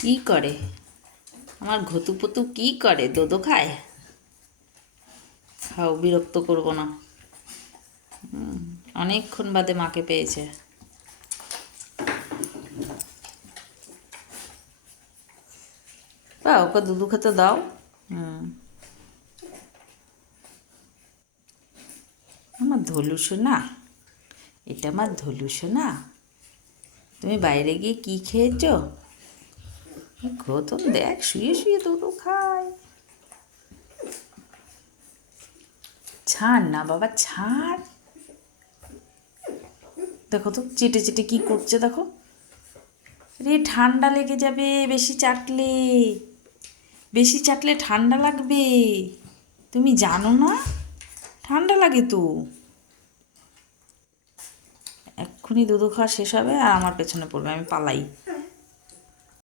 কি করে আমার ঘতুপতু, কি করে? দোদো খায়? খাও, বিরক্ত করবো না। অনেকক্ষণ বাদে মাকে পেয়েছে। বা ওকে দুধু খেতে দাও। আমার ধলু সোনা, এটা আমার ধলু সোনা। তুমি বাইরে গিয়ে কি খেয়েছ? ঘতন দেখ, শুয়ে শুয়ে দুধু খায়। ছাড় না বাবা, ছাড়। দেখো তো চেটে চেটে কি করছে, দেখো। রে ঠান্ডা লেগে যাবে বেশি চাটলে। বেশি চাটলে ঠান্ডা লাগবে। তুমি জানো না? ঠান্ডা লাগে তো। এক্ষুনি দুধ খাওয়া শেষ হবে আর আমার পেছনে পড়বে, আমি পালাই।